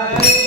Bye.